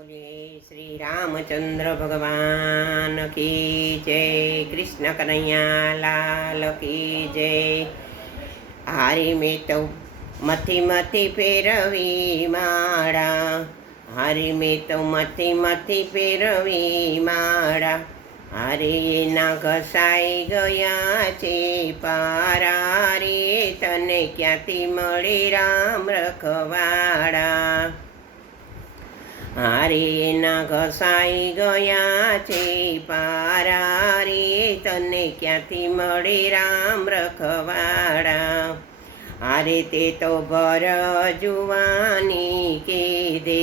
બોલીએ શ્રી રામચંદ્ર ભગવાન કી જય, કૃષ્ણ કનૈયા લાલ કી જય. હારી મેં તો મથી મથી ફેરવી માળા. હારી મેં તો મથી મથી ફેરવી માળા. હારે એના ઘસાઈ ગયા છે પારા. રે તને ક્યાંથી મળી, રામ રખવાડા હારે એના ઘસાઈ ગયા છે પારા રે તને ક્યાંથી મળે રામ રખવાડા? હારે તે તો ભર જુવાની કીધે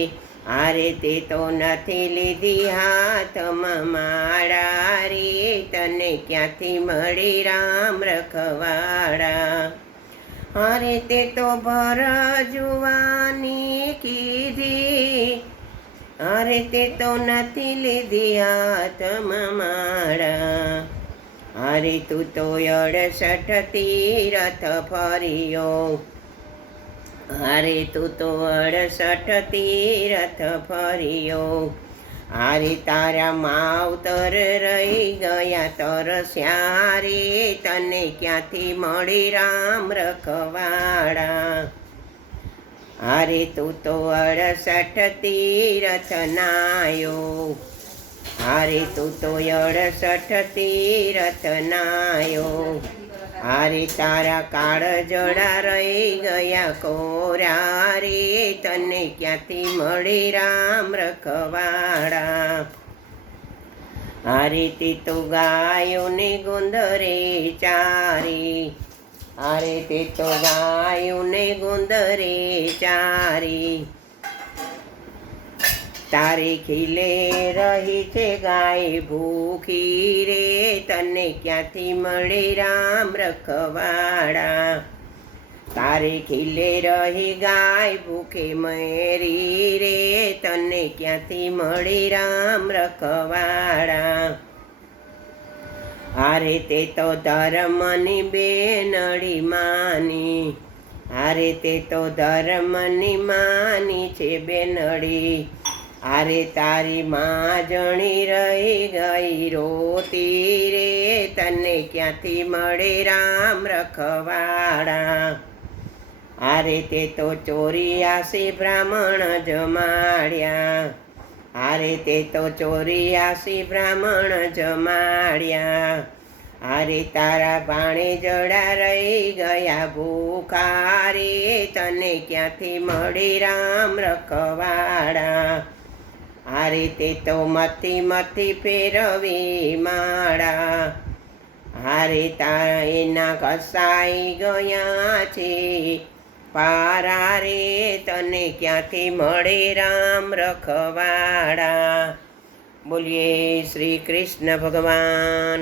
હારે તે તો નથી લીધી હાથમાં માળા રે, તને ક્યાંથી મળે રામ રખવાડા? અરે તે તો ભર જુવાની કીધી અરે તે તો નથી લીધી હાથમાં માળા અરે તું તો અડસઠ તીરથ ફર્યો. અરે તું તો અડસઠ તીરથ ફર્યો. હારે તારા માવતર રહી ગયા તરસ્યા રે તને ક્યાંથી મળી રામ રખવાડા? અરે તું તો અડસઠ તીરથ નાયો હરે તું તો અડસઠ તીરથ નાયો હરે તારા કાળ જોડા રહી ગયા કોરા રે, તને ક્યાંથી મળી રામ રખવાડા? આ રીતે તો ગાયોને ગુંદરે ચારી અરે તે તો ગાયુને ગુંદરે ચારી. તારે ખીલે રહી છે ગાય ભૂખી રે, તને ક્યાંથી મળે રામ રખવાડા? તારે ખીલે રહી ગાય ભૂખે મેરી રે, તને ક્યાંથી મળી રામ રખવાડા? હારે તે તો ધર્મની બેનડી માની. હારે તે તો ધર્મની માની છે બેનડી. આરે તારી માં જણી રહી ગઈ રોતી રે, તને ક્યાંથી મળે રામ રખવાડા? આરે તે તો ચોરી આશી બ્રાહ્મણ જમાડ્યા આરે તે તો ચોરીયાસી બ્રાહ્મણ જમાડ્યા હારે તારા પાણે જડા રહી ગયા ભૂખારે, તને ક્યાંથી મળી રામ રખવાડા? આ રીતે તો મતી મતી ફેરવી માળા. હારે તારા એના કસાઈ ગયા છે. પારા રે તને ક્યાંથી મળે રામ રખવાડા? બોલીએ શ્રી કૃષ્ણ ભગવાન.